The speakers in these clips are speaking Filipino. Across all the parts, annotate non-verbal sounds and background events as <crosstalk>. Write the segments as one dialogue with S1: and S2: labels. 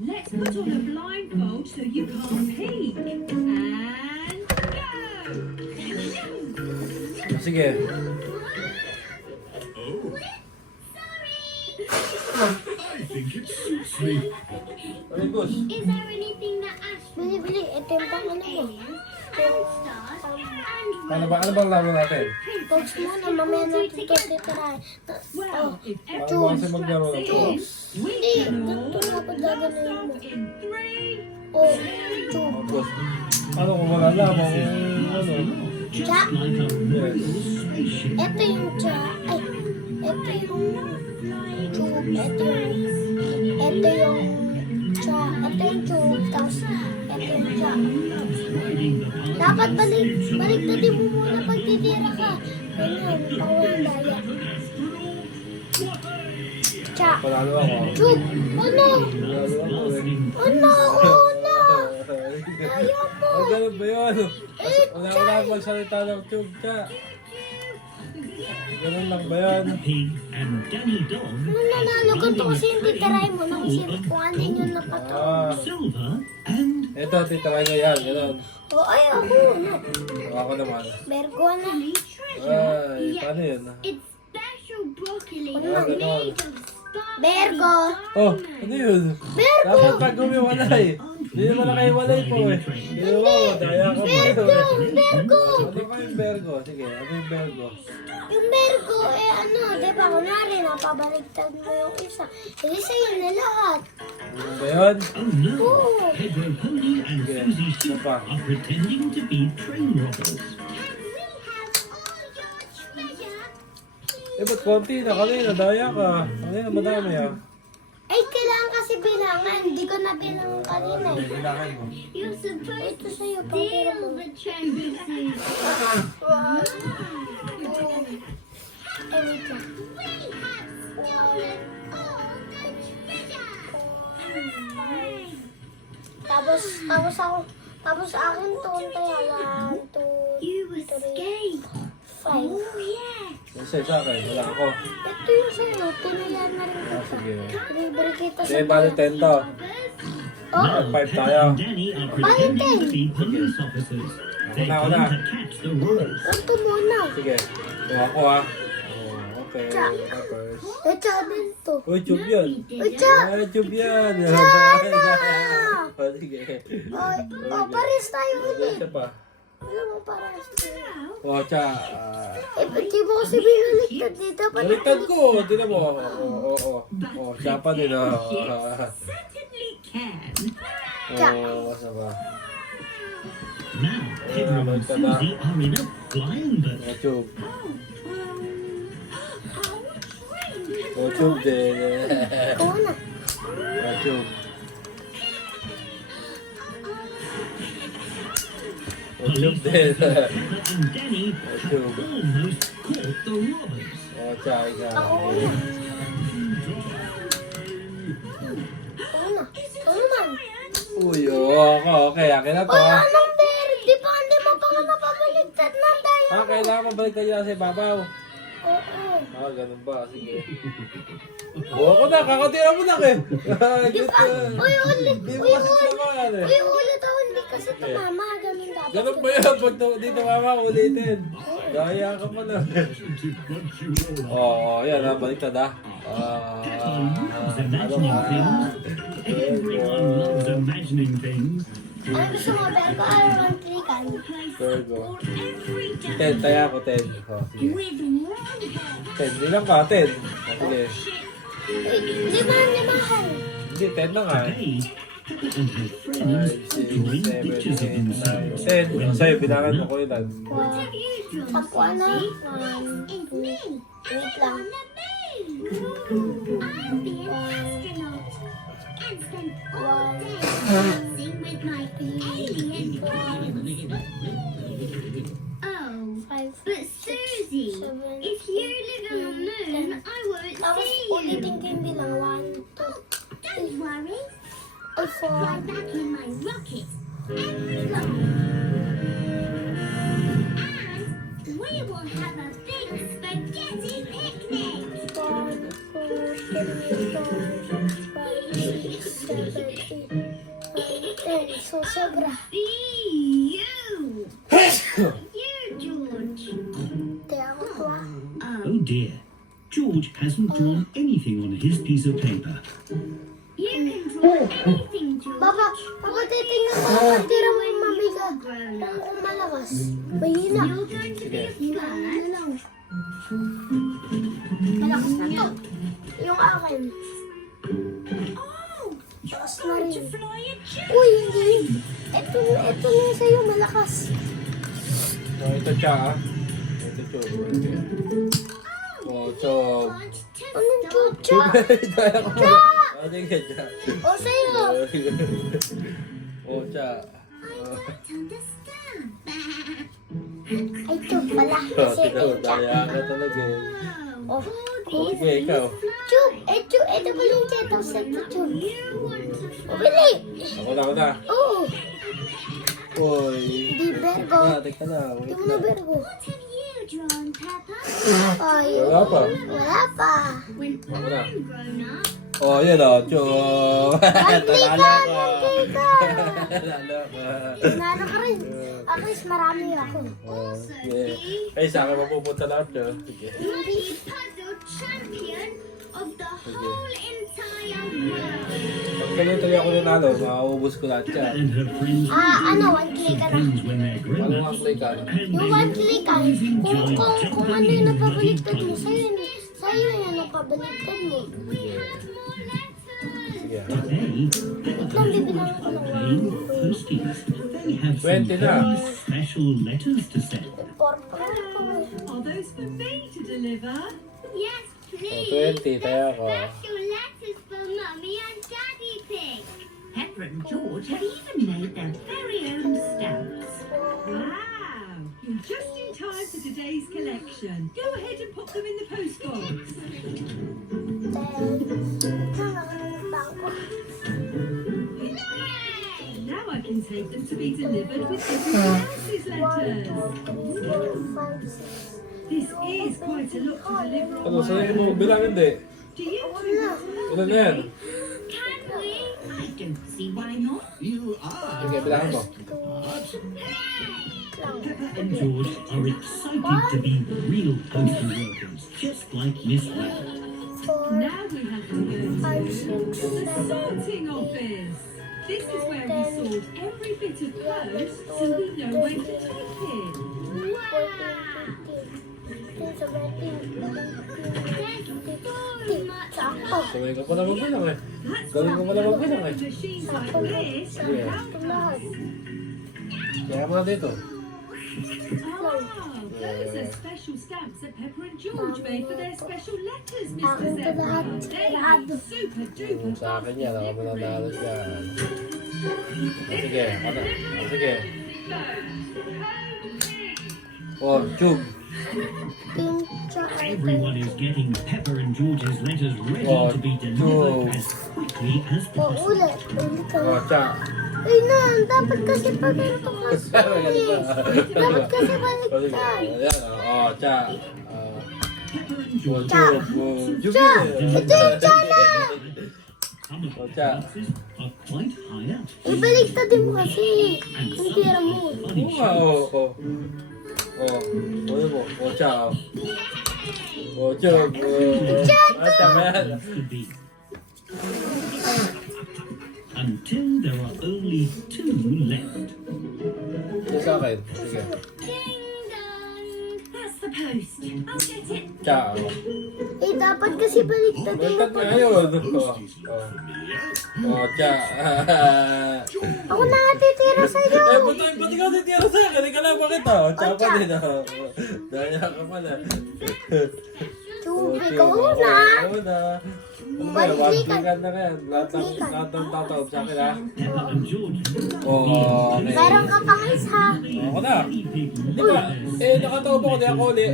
S1: Let's put on a blindfold so you can't peek. And go!
S2: Sige.
S3: I think it suits me.
S4: Is there anything that Ash
S5: Bili-bili. Ito yung pang ano mo.
S4: And stars and
S2: Ano ba? Ano bang laro natin?
S5: Coach mo na mamaya natin ito titirahin.
S1: If
S2: Paano
S1: everyone
S2: ba kasi maglaro ng
S5: Hindi. Ganito na ako gagawin mo. Oh.
S2: Tapos, ano kung wala lang kung ano?
S5: Cha.
S2: Yes.
S5: Ito yung cha. Ay, ito yung. Ito yung, ito yung Ito yung. Tapos. Dapat balik, balik na din mo muna pag titira ka. Ganyan, pawang daya. Cha. Tube. Ano?
S2: Eh.
S5: Ano? Oo na. Ayaw mo.
S2: Ganun ba yun? Wala ko lang magsalita ng tube ka. Ganun lang ba yan?
S3: Pig and Danny Dog,
S5: Nung nanalo ka to kasi hindi tirahin mo nang isip ko ano yun na pato.
S2: Ah,
S3: Silver, and
S2: ito, titry nyo yan. Ganun.
S5: O ay ako na.
S2: Ako naman.
S5: Bergo na.
S2: Ay, paano yun?
S4: it's special broccoli
S2: Ah, ganun.
S4: made of sparkling
S5: Bergo.
S2: Oh, ano yun? Dapat pag gumiwalay. Hindi naman nakahiwalay po eh. Hindi mo, daya ka pa
S5: Bergo. Bergo.
S2: Ano ba yung Bergo? Sige, ano yung Bergo?
S5: Yung Bergo eh ano, di ba kunwari napabaliktad mo yung isa. Hindi sa'yo na lahat.
S2: Ano ba yun?
S3: oh no,
S5: Oo.
S3: Susie
S2: ano pa?
S3: are pretending to be train robbers.
S2: Eh, ba't konti na kanina? Daya ka. Kanina madami ah.
S5: Ay, bilangan. Hindi ko na bilang kanina eh.
S2: Kailangan mo.
S4: you're supposed
S5: Ito sa'yo,
S4: to
S5: pangkira
S4: steal
S5: mo.
S4: the treasure Susie.
S5: One, two. Wait lang.
S4: we have stolen all the treasure
S5: Tapos, tapos ako, tapos akin to, one, two,
S4: escaped
S5: five.
S4: oh yeah
S2: Kasi sa akin, wala ako.
S5: Ito yung sa'yo, tinayan na rin
S2: Ah, sige.
S5: Libre kita sa
S2: Eh, bali 10 to.
S5: Oh,
S2: Ah, Five tayo.
S3: and Danny are pretending to be police officers.
S2: Ako na, ako
S3: going
S2: na.
S3: to catch the robbers.
S5: ito muna.
S2: Sige. Kuha ko ah. Oh, okay. Tapos.
S5: Eh, sabi to.
S2: Uy, tube yan.
S5: Uy, cha!
S2: Ah, tube yan. <laughs> Oh, sige.
S5: Ay, oh, pares tayo ulit.
S2: Isa pa.
S5: Alam mo, pares tayo.
S2: Oh, cha. ah,
S5: Eh, ba't di mo kasi binaliktad dito? Dapat
S2: Baliktad ko. Tignan mo. Oo, oo, oo. Oh, siya pa din. Oh, Ah,
S1: certainly can.
S2: oh, basta ba?
S3: Now, Pedro and Susie are in a flying boat.
S2: Oh, tube. Oh, tube din.
S5: Ikaw na. <laughs>
S2: Oh, tube. Din. Oh, tube. Oh. Ikaw
S5: naman.
S2: Uy, oh. Okay, akin na to.
S5: Uy, anong bear? Di ba hindi mo pa nga napabaliktad na tayo?
S2: Ah, kailangan ko balik kayo sa ibabaw.
S5: Oo.
S2: Ah, ganun ba? Sige. Oo, ako na. Kakatira mo na, eh.
S5: Di ba? Uy, ulit. Uy, ulit.
S2: eh.
S5: Uy, ulit ako. Hindi kasi tumama. Ganun
S2: ba yan? Pag dito mama, ulitin. Gaya ka pa na. Oo, oh, yan ha. Baliktad ha. Ah,
S3: Loves
S2: ano ka?
S3: Everyone loves imagining things.
S5: Ano gusto mo, ang.
S2: Virgo. Ten, taya ko ten. Oh, sige. Ten, bilang ka, ten. Sige.
S5: Uy, Lima.
S2: Hindi, ten na nga. eh.
S3: Friends drawing
S2: seven,
S3: pictures of
S2: eight, nine,
S3: themselves.
S2: ten. Oh, sa'yo, bilangan mo ko
S5: ano? One,
S4: it's
S5: two.
S4: me
S5: Wait lang.
S4: George
S3: hasn't drawn anything on his piece of paper.
S4: You can draw anything, George.
S5: Baba, baba titingnan ko kung tira mo yung. Kung kung malakas. Mahina.
S4: You're going to be a
S5: lang. Malakas na to. Yung akin.
S4: Oh,
S5: na
S4: going to fly a jet.
S5: Uy, hindi. Ito, ito na sa'yo, malakas.
S2: Ito siya ah. Ito chog. Oh,
S4: stop?
S5: chucha?
S2: Daya ko mo. Oh, sige, siya.
S5: O sa'yo.
S2: Oh, siya.
S4: I don't understand.
S5: Ay, ito pala.
S2: Oh,
S5: Kasi chucha.
S2: daya ka talaga eh.
S5: Oh,
S2: Oh, sige, ikaw.
S5: Chub, eh, chub, ito pala yung jet. Tapos ito, chub.
S4: Fly.
S5: Mabili.
S2: Ako na, ako na.
S5: Oo.
S2: Uy.
S5: Di Virgo.
S2: Ah, teka na. Wait
S5: mo na
S2: na.
S5: Virgo.
S4: Drawn, Peppa?
S5: Ay,
S2: Wala pa.
S5: wala pa.
S4: When
S2: na.
S4: I'm grown up,
S2: Oh, yun oh. Chog.
S5: Monthly ka,
S2: Talala ko.
S5: monthly ka.
S2: Talala ka.
S5: Ka rin. At least marami ako.
S2: Oh, sige. Ay, sa akin mapupunta lahat yun. Sige.
S4: Muddy Puzzle Champion of the whole entire world.
S2: Pag tuloy-tuloy ako nanalo, mauubos ko lahat yan.
S5: Ah, ano, one click ka na.
S2: Ano ang play ka?
S5: Yung one click ka, kung, kung, kung ano yung napabaliktad mo, sa'yo, yun- sa'yo yung napabaliktad mo.
S2: Sige.
S3: Today,
S5: Wait lang, bibilangan ko lang.
S3: playing posties. They have some
S2: 20 na.
S3: very special letters to send.
S1: Are those for me to deliver?
S4: Yes.
S2: 20, kaya ako.
S4: Special letters for Mummy and Daddy Pig.
S6: Pepper and George have even made their very own stamps.
S1: Wow! You're just in time for today's collection. Go ahead and pop them in the post box.
S5: Then, nakakalimutan ko.
S4: Hooray!
S1: Now I can take them to be delivered with everyone else's letters.
S5: Four, five, six.
S1: This is quite a lot to deliver on
S2: Ano,
S1: my
S2: sa'yo mo
S1: own.
S2: bilang hindi?
S1: Do you
S5: Ako
S1: two
S5: na.
S2: Ano na yan?
S4: Can we?
S6: I don't see why not.
S2: Sige, bilangan mo.
S3: Peppa and George are excited to be real postal workers, just like Miss Webb.
S5: Four,
S1: Now we have to go to the sorting office. This is where we sort every bit of post so we know when to take it.
S5: Sakto.
S2: Sabay ka pala magbilang eh. Galing ko pala magbilang eh.
S5: lahat.
S2: Kaya mo na dito.
S1: Those are special stamps that Pepper and George made for their special letters, Mr. Zebra. They made super duper.
S2: Oh, sige, ano? Sige. Oh, tube.
S5: Pink tsaka
S3: Everyone is getting Pepper and George's letters ready
S2: Oh,
S3: to be
S2: no.
S3: delivered as quickly as
S5: O,
S3: possible.
S5: ulit. Ulit ka.
S2: Oh, tsa.
S5: Ay na, dapat kasi pa ganito kasi. Dapat kasi
S2: Oh, sige.
S5: baliktad.
S2: Ayan, oh, tsa. Oh,
S3: Pepper and
S2: oh,
S3: George
S5: Tsa.
S2: tube. Oh, tube
S5: Tsa.
S2: eh.
S5: Ito yung tsa na.
S3: Some of
S2: Oh,
S3: the
S2: tsa.
S3: boxes are quite high up.
S5: Ibaliktad din mo kasi.
S3: And
S5: Yung
S3: some
S5: tira mo.
S3: are funny
S2: Oo nga,
S3: shapes.
S2: oh, oh. Oh, ano mo? Oh, tsa. oh. Oh, tube. Oh, ah, tsa ba yan?
S3: Used to be. Until there are only two left.
S2: Ito sa akin. Sige.
S4: Ding dong.
S6: That's the post. I'll get it.
S2: Tsa. oh.
S5: Eh, dapat kasi baliktad din.
S2: Baliktad na ngayon. Oh, oh. Oh, tsa.
S5: Ako na nga titira sa'yo.
S2: Eh, ba't ba't ikaw titira sa akin? Ikaw lang bakit ah? Tsa pa din ah. Daya ka pala.
S5: Tubig ko na.
S2: Oo na. Ba,
S5: One
S2: one
S5: click.
S2: clickan na yan. Lahat ng lahat ng tataob sa akin ah.
S3: And George.
S2: Oh, okay.
S5: Meron ka pang isa.
S2: Ako na. Di ba? Eh, nakataob ako. Di ako uli.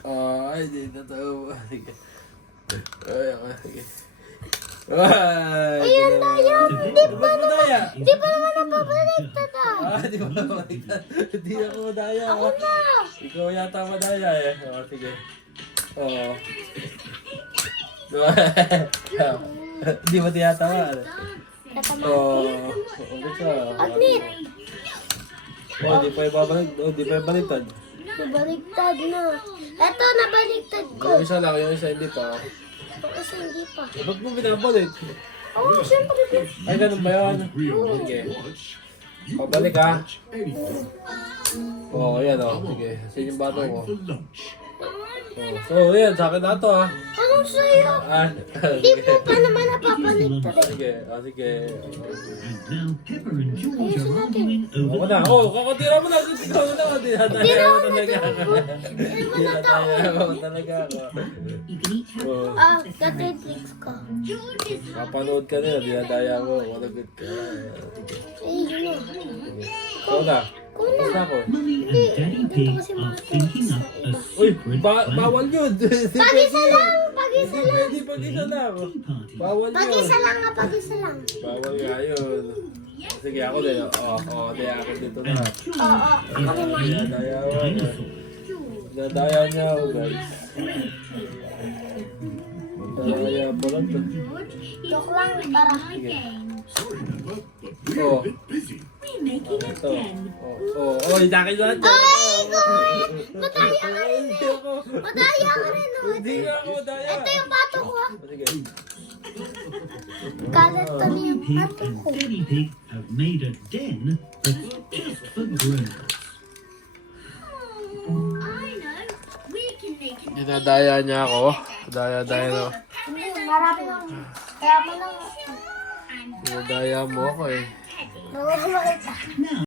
S2: Ah, ah, ay, di nataob. Sige. Ay, okay. Ay,
S5: Ayun na yun. Di pa naman. Di pa naman napabaliktad ah.
S2: Ah, di ba mabaliktad? Hindi ako madaya.
S5: Ako na.
S2: Ikaw yata madaya eh. Oo, sige. Oo. Hindi mo tinatawa.
S5: Katama.
S2: Oo. Oo, siya.
S5: Agnit!
S2: Oh, di pa ibabalik. Oh, di pa ibaliktad.
S5: Nabaliktad na. Eto, nabaliktad ko.
S2: Yung isa lang, yung isa hindi pa.
S5: Yung isa hindi pa.
S2: Eh, Ba't mo binabalik?
S5: Oo, oh, siyempre.
S2: Ay, ganun ba yun? Sige. Pabalik ha. Oo, oh, ayan o. Sige, sige yung bato mo. Oh. So, ayan, sa akin na to ha.
S5: Anong sa'yo?
S2: Ah,
S5: Di
S2: sige.
S5: mo pa naman eh.
S2: Sige, ah, sige.
S3: And George are arguing
S2: Ako na. Oh, kakatira mo na. Ikaw na. Dinadaya mo talaga. Dinadaya mo talaga ako. Oh,
S5: Ah, katitricks ka.
S2: Kapanood ka nila. Dinadaya mo. Walagot ka. Sige.
S5: Eh, yun na.
S2: Ikaw na.
S5: Kuna.
S3: Mummy and Daddy Pig are thinking up a
S2: Uy,
S3: secret
S2: ba bawal yun. <laughs>
S5: Pag-isa lang, pag-isa lang.
S2: Hindi pag-isa lang. Bawal yun.
S5: Pag-isa lang nga, pag-isa lang.
S2: Bawal nga yun. Sige, ako din. Oo, oh, oh, di ako dito na.
S5: Oo, oo. Ako na.
S2: Ako.
S3: Dinosaur.
S2: Dinadaya niya ako, guys. Dinadaya pa lang
S5: Joke lang, para.
S4: my game.
S2: Oh,
S6: A
S2: ito.
S6: den.
S2: Oh, oh, oh, idakin na ito.
S5: Madaya ka rin eh. Madaya ka rin oh.
S2: Hindi nga ako, daya.
S5: Ito yung pato ko ah.
S2: Sige.
S5: Kalat to niya yung
S3: Pig
S5: pato
S3: and
S5: ko.
S3: Daddy Pig have made a den that's just for grown-ups.
S4: I know. We can make a
S2: Dinadaya niya ako. Daya-daya na.
S5: Marami lang. Kaya mo lang.
S2: Dinadaya mo ako eh.
S5: 너무
S3: 힘 들.